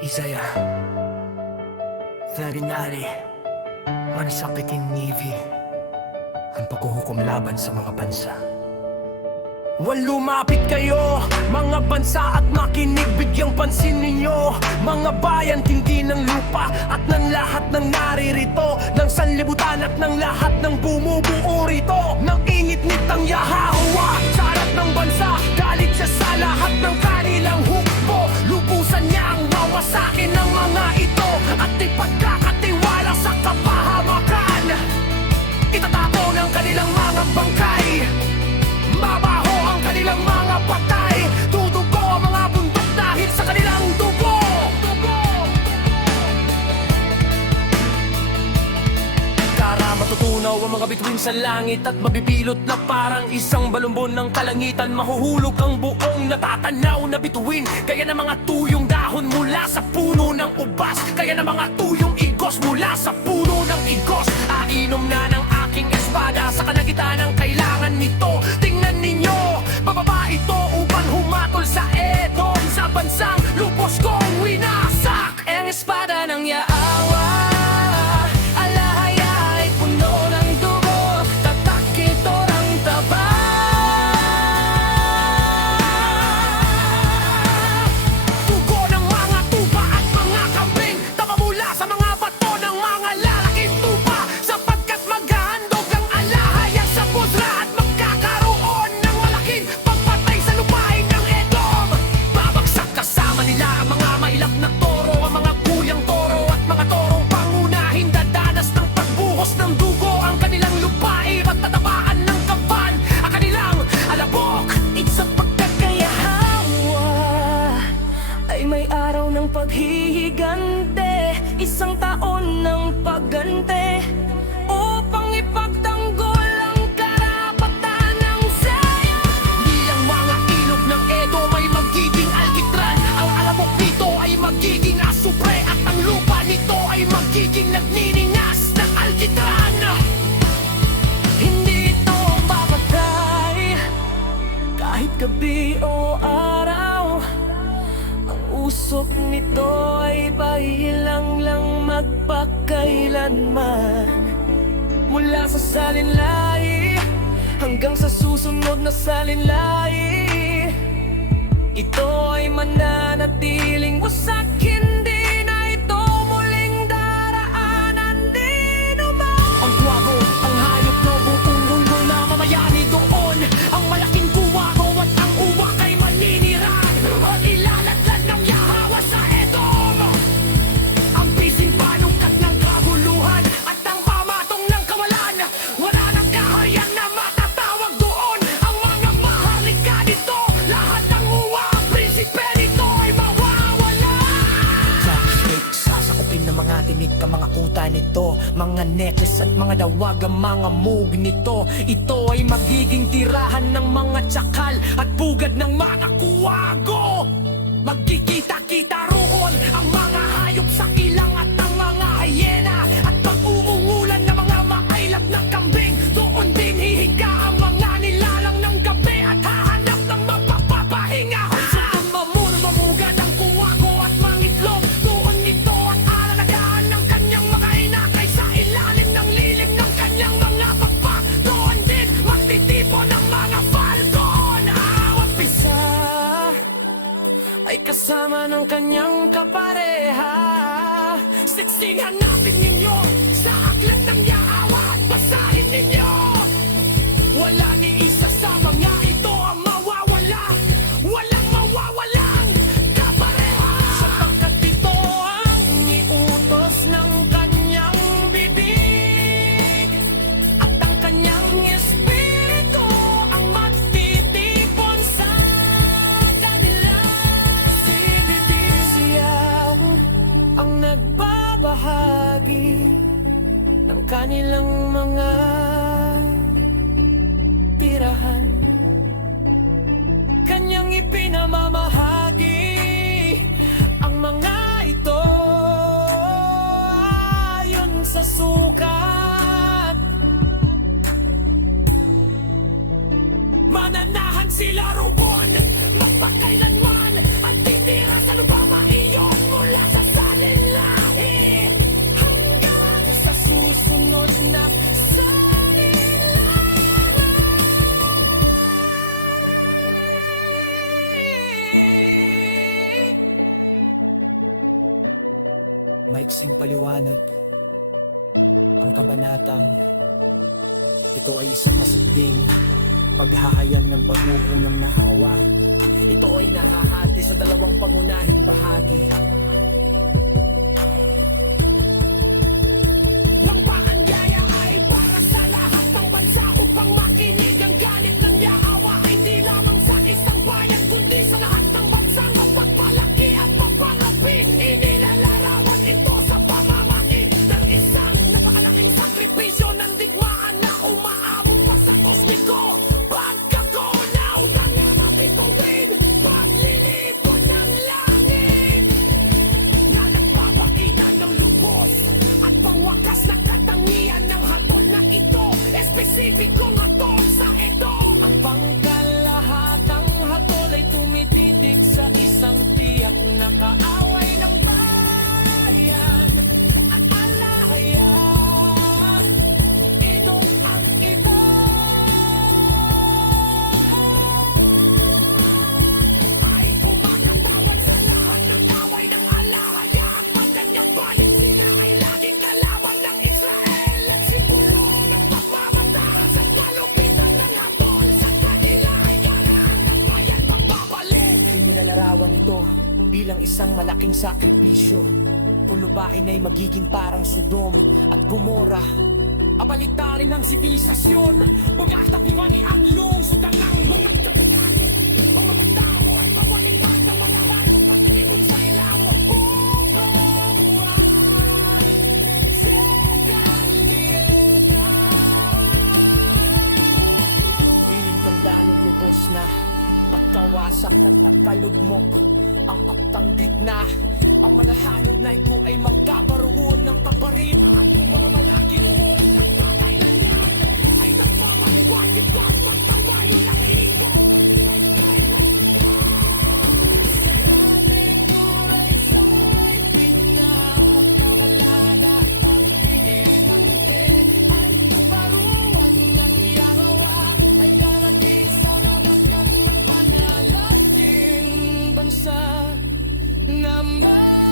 Isaiah, Farinari, Mansakitin Nivi, ang paghuhukom laban sa mga bansa. Huwag lumapit kayo, mga bansa, at makinig, bigyang pansin ninyo. Mga bayan, tindi ng lupa at ng lahat ng naririto, ng sanlibutan at ng lahat ng bumubuo rito. Nang ingit-ngit ang Yahawa sa harap ng bansa, galit siya sa lahat ng kanilang hukbo. Lubusan niya ang wawasakin ng mga ito at ipagkakatiwala sa kapahamakan. Itatapon ang kanilang mga bangkay, mabaho ang kanilang mga patay. Tutugo ang mga bundok dahil sa kanilang dugo. Kara matutunaw ang mga bituin sa langit at mabibilot na parang isang balumbon ng kalangitan. Mahuhulog ang buong natatanaw na bituin, kaya ng mga tuyong dahon mula sa puno ng ubas, kaya ng mga tuyong igos mula sa puno ng igos. Ainom na ng aking espada sa kalagitan ng kailangan nito. Tingnan ninyo, bababa ito upang humatol sa Edom, sa bansang lupos kong winasak. Ang espada ng Yahawa, alahaya ay puno ng dugo, tatak ito ng taba. Dugo ng mga tupa at mga kambing, taba mula sa mga bato ng mga lalaking tupa, sapagkat maghahandog ang alahaya sa Bozra at magkakaroon ng malaking pagpatay sa lupain ng Edom. Babagsak kasama nila ang mga mailap na toro, ang mga kuyang toro at mga torong pangunahin. Dadanas ng pagbuhos ng dugo ang kanilang lupain at tatabaan ng kaban ang kanilang alabok. It's a pagkakayahawa ay may araw ng paghihigante, isang taon ng paggante, upang ipagtanggol ang karapatan ng Zion. Bilang mga ilog ng Edom ay magiging alkitran, ang alabok nito ay magiging asupre, at ang lupa nito ay magiging nagniningas ng alkitran. Hindi ito papatay kahit gabi o araw, ang usok nito ay pahilang lang magpakailanman. Mula sa salinlahi hanggang sa susunod na salinlahi, ito ay mananatiling wasak, hindi na ito muling daraanan din naman. Ang kuwago, ang hayop na buong mundo na mamayani doon, ang malaking kuwago at ang uwak ay maniniran at ilaladlad ng Yahawa sa Edom. Ang bising panungkat ng kaguluhan at ang pamatong ng kawalan, wala nang kaharian na matatawag doon. Ang mga maharlika nito, lahat ng uwak, prinsipe nito ay mawawala. Flashlight, sasakupin ng mga tinik ang mga kuta nito, mga necklace at mga dawag ang mga mug nito. Ito ay magiging tirahan ng mga tsakal at pugad ng mga kuwago. Magkikita-kita roon ang mga hayop sa kilang at ang mga hyena, at pag-uungulan ng mga mailap na kambing. Doon din hihiga ang mga nilalang ng gabi at hahanap ng mapapapahinga. Saan mamunod mamugad ang kuwago at mangitlog, doon ito at alalagaan ng kanyang mga inakay sa ilalim ng lilim ng kanyang mga pakpak. Doon din magtitipon ang mga falcon. Ang pisa ay kasama ng kanyang kapareha. Siksing hanapin ninyo sa aklat ng Yahawa at basahin ninyo. Wala ni isa sa mga ito ang mawawala, walang mawawalang kapareha, sapagkat ito ang iutos ng kanyang bibig, at ang kanyang espiritu ang magtitipon sa kanila. Si Bibig siya ang nagbabahagi ng kanilang mga tirahan, kanyang ipinamamahagi ang mga ito ayon sa sukat. Mananahan sila roon magpakailanman, at titira sa lubama iyon mula sa Maiksing paliwanag. Ang kabanatang ito ay isang masakting paghahayag ng pag-uunang nahawa. Ito ay nahahati sa dalawang pangunahing bahagi. Ang paanyaya ay para sa lahat ng bansa upang makinig ang galit ng yaawa ay hindi lamang sa isang bayan kundi sa lahat ng bansa mapagmalaki at mapalapit. Inilalarawan ito sa pamamaki ng isang napakalaking sakripisyo ng digmaan na umaabot pa sa kosmiko. Pagkagunaw ng mapitawid, paglilito ng langit na nagpapakita ng lubos at pangwakas na katangian ng hatol na ito. Espesipikong hatol sa ito. Ang pangkalahatang hatol ay tumititig sa isang tiyak na kaaway ng bayan at alahaya. Itong ang ito ay kumakatawan sa lahat ng away ng alahaya. Ang maganyang bayan sila ay laging kalaban ng Israel at simbolo ng pagmamataas at kalupitan ng hatol. Sa kanila ay ganaan ng bayan pagbabalik. Pinilalarawan ito bilang isang malaking sakripisyo. Kung lupain ay magiging parang Sodom at Gomora, papaligtarin ng sibilisasyon, magtatapuan ni ang lungsod ng mga kapinan. Ang mga tao ay papaligtad ng mga hanong pagligon sa ilawot. Sa Galviena inintanda ng lubos na pagkawasak at kalugmok ang pagtanggit na ang malahanap na ito ay magkakaroon ng kaparit at kung mga malaki noon nagpakailan yan ay nagpapaliwanag ko ang pagtawayo ng hipon. Sa teritor ay sangay bigla kawalada at higit ang muti at paruan ng yarawa ay darating sa nabanggan ng panalating bansa naman.